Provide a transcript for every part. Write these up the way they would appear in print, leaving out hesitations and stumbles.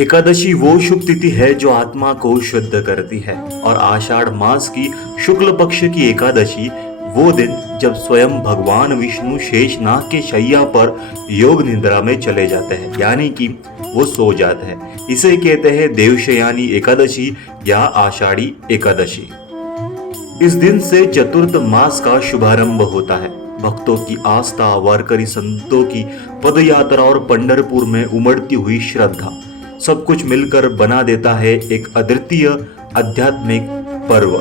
एकादशी वो शुभ तिथि है जो आत्मा को शुद्ध करती है और आषाढ़ मास की शुक्ल पक्ष की एकादशी वो दिन जब स्वयं भगवान विष्णु शेषनाग के शैया पर योग निद्रा में चले जाते हैं, यानी कि वो सो जाते हैं। इसे कहते हैं देवशयानी एकादशी या आषाढ़ी एकादशी। इस दिन से चतुर्थ मास का शुभारंभ होता है। भक्तों की आस्था, वारकरी संतों की पदयात्रा और पंढरपुर में उमड़ती हुई श्रद्धा सब कुछ मिलकर बना देता है एक अद्वितीय आध्यात्मिक पर्व।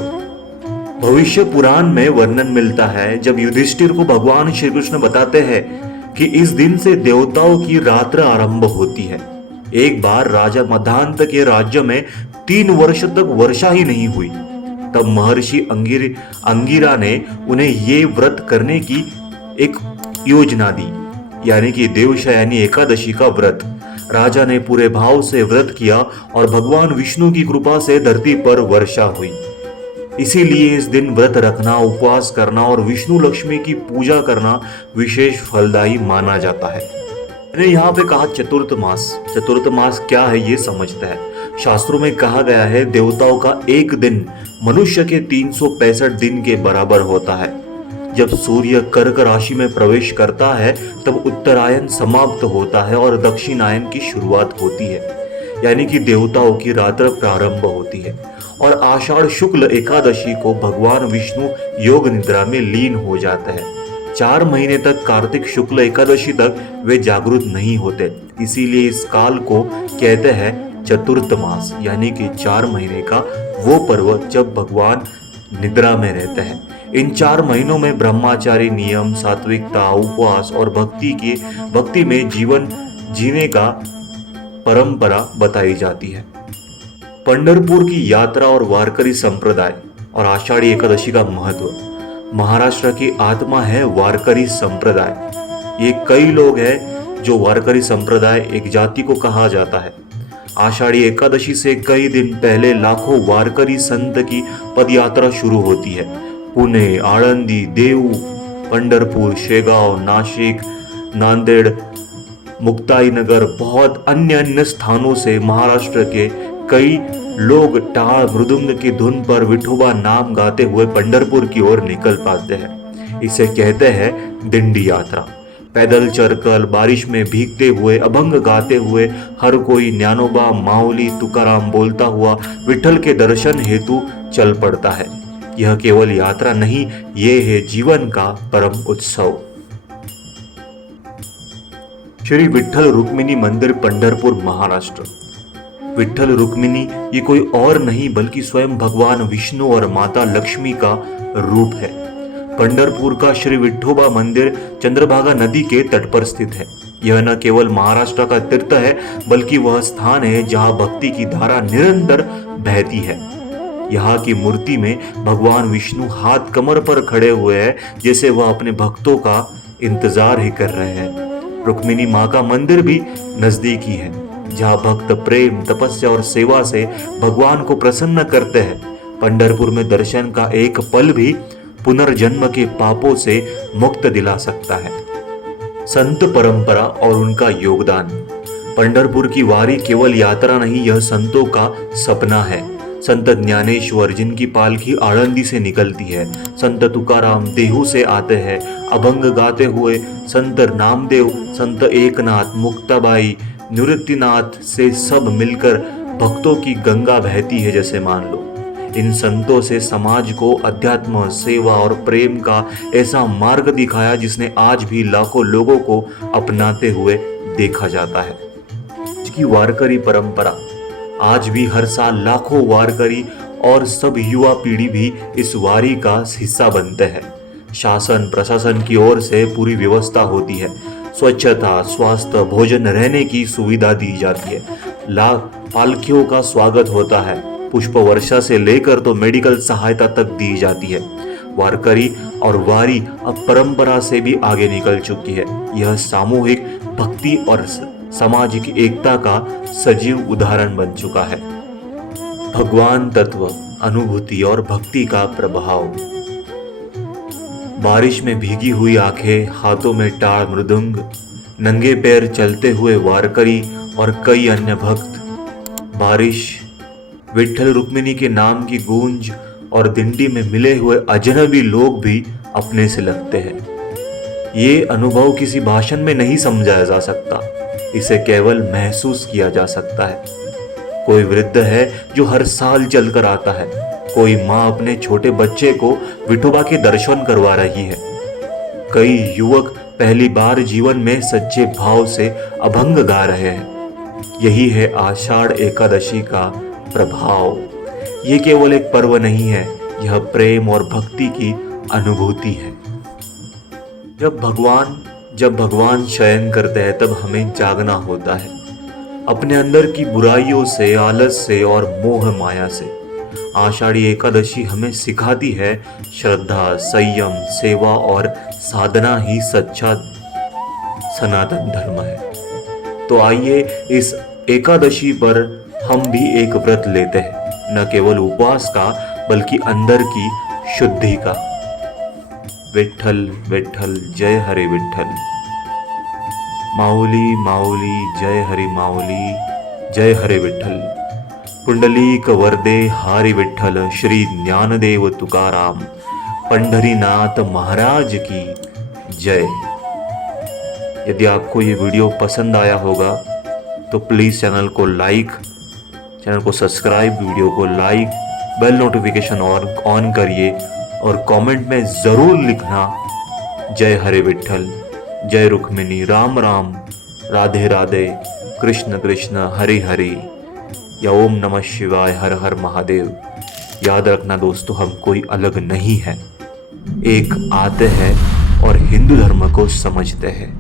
भविष्य पुराण में वर्णन मिलता है जब युधिष्ठिर को भगवान श्री कृष्ण बताते हैं कि इस दिन से देवताओं की रात्र आरंभ होती है। एक बार राजा मधांत के राज्य में 3 वर्ष तक वर्षा ही नहीं हुई। तब महर्षि अंगिरा ने उन्हें ये व्रत करने की एक योजना दी, यानी कि देवशयानी एकादशी का व्रत। राजा ने पूरे भाव से व्रत किया और भगवान विष्णु की कृपा से धरती पर वर्षा हुई। इसीलिए इस दिन व्रत रखना, उपवास करना और विष्णु लक्ष्मी की पूजा करना विशेष फलदायी माना जाता है। मैंने यहाँ पे कहा चतुर्थ मास। चतुर्थ मास क्या है ये समझता है। शास्त्रों में कहा गया है देवताओं का एक दिन मनुष्य के 365 दिन के बराबर होता है। जब सूर्य कर्क राशि में प्रवेश करता है तब उत्तरायण समाप्त होता है और दक्षिणायन की शुरुआत होती है, यानी कि देवताओं की रात्र प्रारंभ होती है। और आषाढ़ शुक्ल एकादशी को भगवान विष्णु योग निद्रा में लीन हो जाते हैं। 4 महीने तक कार्तिक शुक्ल एकादशी तक वे जागृत नहीं होते। इसीलिए इस काल को कहते हैं चतुर्थ मास, यानी कि 4 महीने का वो पर्व जब भगवान निद्रा में रहते हैं। इन 4 महीनों में ब्रह्मचारी नियम, सात्विकता, उपवास और भक्ति में जीवन जीने का परंपरा बताई जाती है। पंढरपुर की यात्रा और वारकरी संप्रदाय और आषाढ़ी एकादशी का महत्व। महाराष्ट्र की आत्मा है वारकरी संप्रदाय। ये कई लोग हैं जो वारकरी संप्रदाय एक जाति को कहा जाता है। आषाढ़ी एकादशी से कई दिन पहले लाखों वारकरी संत की पदयात्रा शुरू होती है। पुणे, आळंदी, देऊ, पंढरपुर, शेगांव, नाशिक, नांदेड़, मुक्ताईनगर, बहुत अन्य स्थानों से महाराष्ट्र के कई लोग टाल मृदुंग की धुन पर विठोबा नाम गाते हुए पंढरपुर की ओर निकल पाते हैं। इसे कहते हैं दिंडी यात्रा। पैदल चलकर, बारिश में भीगते हुए, अभंग गाते हुए हर कोई ज्ञानोबा, माऊली, तुकाराम बोलता हुआ विठल के दर्शन हेतु चल पड़ता है। यह केवल यात्रा नहीं, ये है जीवन का परम उत्सव। श्री विठल रुक्मिणी मंदिर, पंढरपुर, महाराष्ट्र। विठल रुक्मिणी ये कोई और नहीं बल्कि स्वयं भगवान विष्णु और माता लक्ष्मी का रूप है। पंढरपुर का श्री विठोबा मंदिर चंद्रभागा नदी के तट पर स्थित है। यह न केवल महाराष्ट्र का तीर्थ है बल्कि वह स्थान है जहां भक्ति की धारा निरंतर बहती है। यहाँ की मूर्ति में भगवान विष्णु हाथ कमर पर खड़े हुए हैं, जैसे वह अपने भक्तों का इंतजार ही कर रहे हैं। रुक्मिणी माँ का मंदिर भी नजदीक ही है, जहाँ भक्त प्रेम, तपस्या और सेवा से भगवान को प्रसन्न करते हैं। पंढरपुर में दर्शन का एक पल भी पुनर्जन्म के पापों से मुक्त दिला सकता है। संत परंपरा और उनका योगदान। पंढरपुर की वारी केवल यात्रा नहीं, यह संतों का सपना है। संत ज्ञानेश्वर जिनकी पालकी आळंदी से निकलती है, संत तुकाराम देहू से आते हैं अभंग गाते हुए, संत नामदेव, संत एकनाथ, मुक्ताबाई, निवृत्तिनाथ से सब मिलकर भक्तों की गंगा बहती है, जैसे मान लो। इन संतों से समाज को अध्यात्म, सेवा और प्रेम का ऐसा मार्ग दिखाया जिसने आज भी लाखों लोगों को अपनाते हुए देखा जाता है। इसकी वारकरी परंपरा आज भी हर साल लाखों वारकरी और सब युवा पीढ़ी भी इस वारी का हिस्सा बनते हैं। शासन प्रशासन की ओर से पूरी व्यवस्था होती है। स्वच्छता, स्वास्थ्य, भोजन, रहने की सुविधा दी जाती है। लाख पालकियों का स्वागत होता है। पुष्प वर्षा से लेकर तो मेडिकल सहायता तक दी जाती है। वारकरी और वारी अब परंपरा से भी आगे निकल चुकी है। यह सामूहिक भक्ति और सामाजिक एकता का सजीव उदाहरण बन चुका है। भगवान तत्व, अनुभूति और भक्ति का प्रभाव। बारिश में भीगी हुई आंखें, हाथों में टाल मृदंग, नंगे पैर चलते हुए वारकरी और कई अन्य भक्त बारिश, विट्ठल रुक्मिणी के नाम की गूंज और दिंडी में मिले हुए अजनबी लोग भी अपने से लगते हैं। ये अनुभव किसी भाषण में नहीं समझाया जा सकता, इसे केवल महसूस किया जा सकता है। कोई वृद्ध है जो हर साल चलकर आता है, कोई माँ अपने छोटे बच्चे को विठोबा के दर्शन करवा रही है, कई युवक पहली बार जीवन में सच्चे भाव से अभंग गा रहे हैं। यही है आषाढ़ एकादशी का प्रभाव। ये केवल एक पर्व नहीं है, यह प्रेम और भक्ति की अनुभूति है। जब भगवान शयन करते हैं तब हमें जागना होता है, अपने अंदर की बुराइयों से, आलस से और मोह माया से। आषाढ़ी एकादशी हमें सिखाती है श्रद्धा, संयम, सेवा और साधना ही सच्चा सनातन धर्म है। तो आइए इस एकादशी पर हम भी एक व्रत लेते हैं, न केवल उपवास का बल्कि अंदर की शुद्धि का। विठ्ठल विठ्ठल जय हरे विठ्ठल, माऊली माऊली जय हरि माऊली, जय हरे विठ्ठल। पुंडलीक वरदे हारी विठ्ठल, श्री ज्ञानदेव तुकाराम, पंढरीनाथ महाराज की जय। यदि आपको ये वीडियो पसंद आया होगा तो प्लीज़ चैनल को सब्सक्राइब, वीडियो को लाइक, बेल नोटिफिकेशन ऑन करिए और कमेंट में ज़रूर लिखना जय हरे विठ्ठल, जय रुक्मिणी, राम राम, राधे राधे, कृष्ण कृष्ण, हरि हरि, या ओम नमः शिवाय, हर हर महादेव। याद रखना दोस्तों, हम कोई अलग नहीं है, एक आते हैं और हिंदू धर्म को समझते हैं।